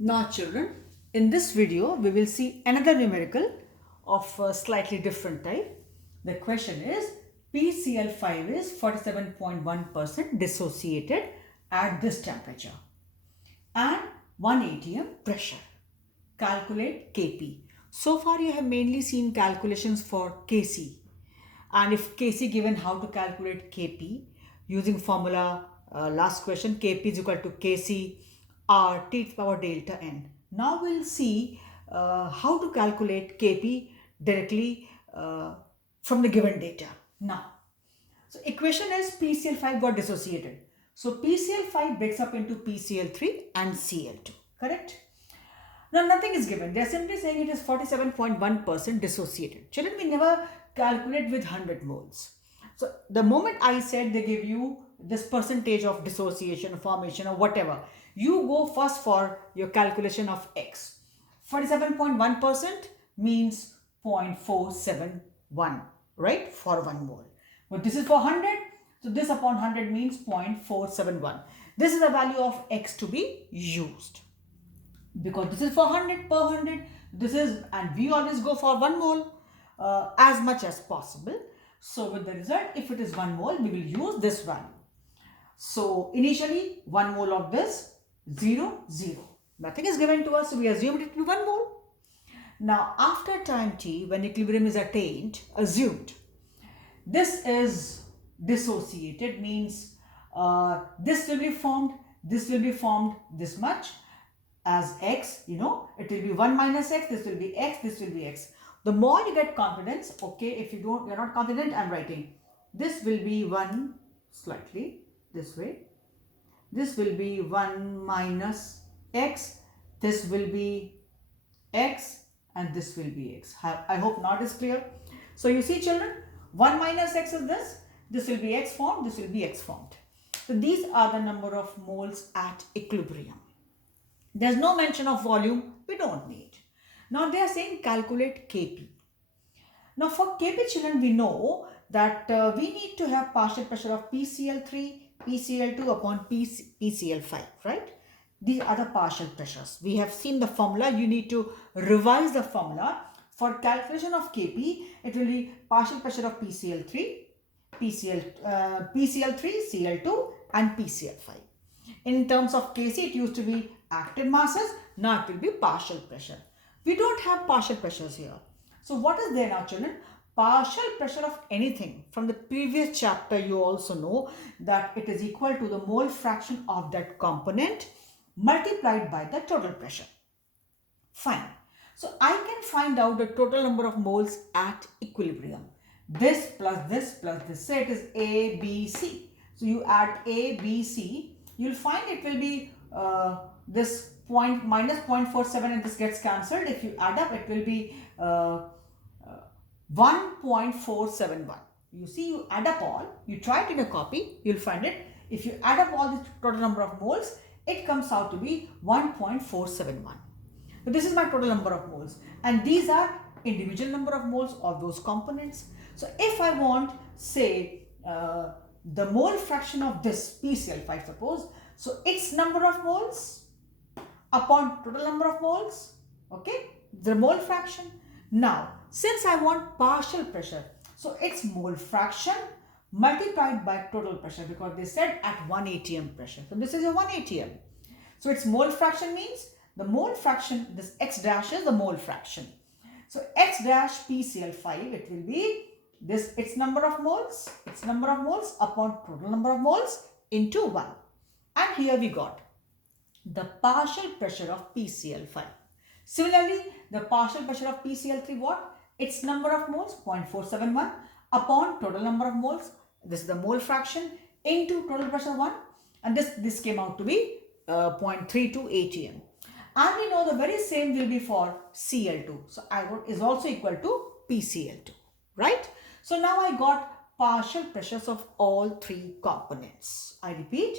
Now children, in this video we will see another numerical of a slightly different type. The question is PCl5 is 47.1% dissociated at this temperature and 1 atm pressure. Calculate Kp. So far you have mainly seen calculations for Kc, and if Kc given, how to calculate Kp using formula, last question, Kp is equal to Kc r t to the power delta n. Now we'll see how to calculate Kp directly from the given data. Now, so equation is PCl5 got dissociated. So PCl5 breaks up into PCl3 and Cl2, correct? Now nothing is given. They are simply saying it is 47.1% dissociated. Children, we never calculate with 100 moles. So the moment I said they give you this percentage of dissociation, formation or whatever, you go first for your calculation of X. 47.1% means 0.471, right, for 1 mole. But this is for 100. So this upon 100 means 0.471. This is the value of X to be used, because this is for 100 per 100, this is, and we always go for 1 mole as much as possible. So with the result, if it is 1 mole, we will use this value. So initially 1 mole of this, 0 0, nothing is given to us, so we assumed it to be 1 mole. Now after time t, when equilibrium is attained, assumed this is dissociated, means this will be formed, this much as X, it will be 1 minus X, this will be X, this will be X. The more you get confidence, okay, if you're not confident, I'm writing, this will be 1 slightly this way, this will be 1 minus X, this will be X, and this will be X. I hope not is clear. So you see children, 1 minus X is this will be X formed, this will be X formed. So these are the number of moles at equilibrium. There's no mention of volume, we don't need. Now they are saying calculate Kp. Now for Kp children, we know that we need to have partial pressure of PCl3, PCl2 upon PCl5, right? These are the partial pressures. We have seen the formula, you need to revise the formula. For calculation of Kp, it will be partial pressure of PCl3, PCl3, Cl2 and PCl5. In terms of Kc, it used to be active masses, now it will be partial pressure. We don't have partial pressures here. So what is there now children? Partial pressure of anything, from the previous chapter you also know that it is equal to the mole fraction of that component multiplied by the total pressure. Fine. So I can find out the total number of moles at equilibrium. This plus this plus this. Say it is A, B, C. So you add A, B, C. You'll find it will be this point minus 0.47 and this gets cancelled. If you add up, it will be 1.471. You see, you add up all, you try it in a copy, you'll find it. If you add up all the total number of moles, it comes out to be 1.471. So this is my total number of moles, and these are individual number of moles of those components. So if I want, say, the mole fraction of this PCl5, suppose, so its number of moles upon total number of moles, okay, the mole fraction. Now since I want partial pressure, so its mole fraction multiplied by total pressure, because they said at 1 atm pressure, so this is a 1 atm. So its mole fraction means the mole fraction, this X dash is the mole fraction. So X dash PCl5, it will be this, its number of moles upon total number of moles into 1. And here we got the partial pressure of PCl5. Similarly, the partial pressure of PCl3, what? Its number of moles, 0.471 upon total number of moles, this is the mole fraction, into total pressure 1, and this came out to be 0.32 atm. And we know the very same will be for Cl2. So I wrote is also equal to PCl2, right? So now I got partial pressures of all three components. I repeat,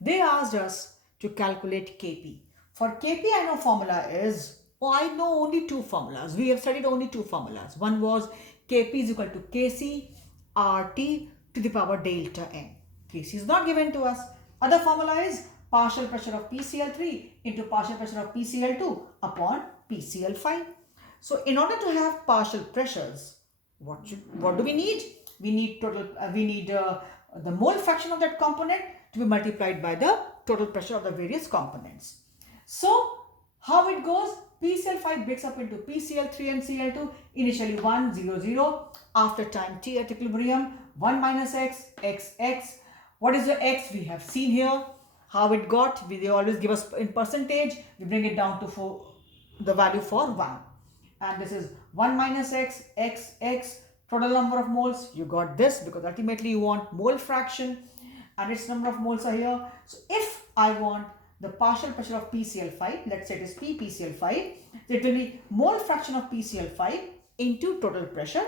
they asked us to calculate Kp. For Kp, I know formula is, I know only two formulas. We have studied only two formulas. One was Kp is equal to Kc RT to the power delta n. Kc is not given to us. Other formula is partial pressure of PCl3 into partial pressure of PCl2 upon PCl5. So in order to have partial pressures, what do we need? We need the mole fraction of that component to be multiplied by the total pressure of the various components. So how it goes? PCl5 breaks up into PCl3 and Cl2, initially 1, 0, 0. After time t at equilibrium, 1 minus x, x, x. What is the x? We have seen here. How it got? They always give us in percentage. We bring it down to the value for 1. And this is 1 minus x, x, x. Total number of moles. You got this because ultimately you want mole fraction. And its number of moles are here. So if I want the partial pressure of PCl5, let's say it is PCl5, it will be mole fraction of PCl5 into total pressure.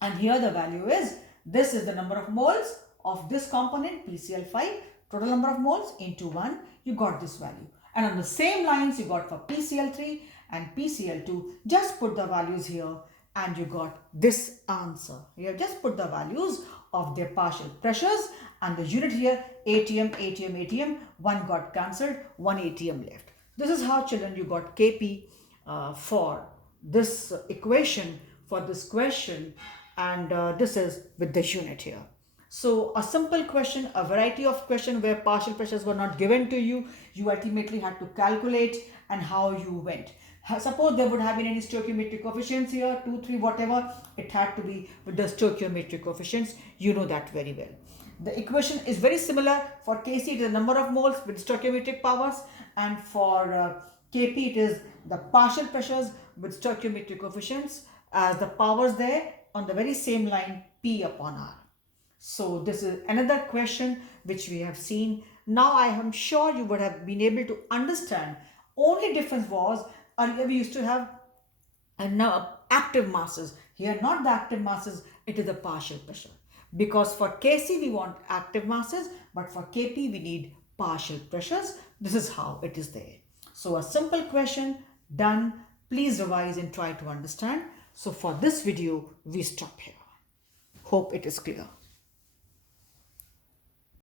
And here the value is, this is the number of moles of this component PCl5, total number of moles into 1, you got this value. And on the same lines you got for PCl3 and PCl2, just put the values here and you got this answer. You have just put the values of their partial pressures and the unit here atm, atm, atm, 1 got cancelled, 1 atm left. This is how, children, you got Kp for this equation, for this question, and this is with the unit here. So a simple question, a variety of question where partial pressures were not given to you, you ultimately had to calculate and how you went. Suppose there would have been any stoichiometric coefficients here, 2, 3, whatever, it had to be with the stoichiometric coefficients. You know that very well. The equation is very similar. For Kc, it is the number of moles with stoichiometric powers, and for Kp, it is the partial pressures with stoichiometric coefficients as the powers there on the very same line, P upon R. So this is another question which we have seen. Now I am sure you would have been able to understand. Only difference was, earlier we used to have active masses. Here not the active masses, it is the partial pressure. Because for Kc we want active masses, but for Kp we need partial pressures. This is how it is there. So a simple question done. Please revise and try to understand. So for this video we stop here. Hope it is clear.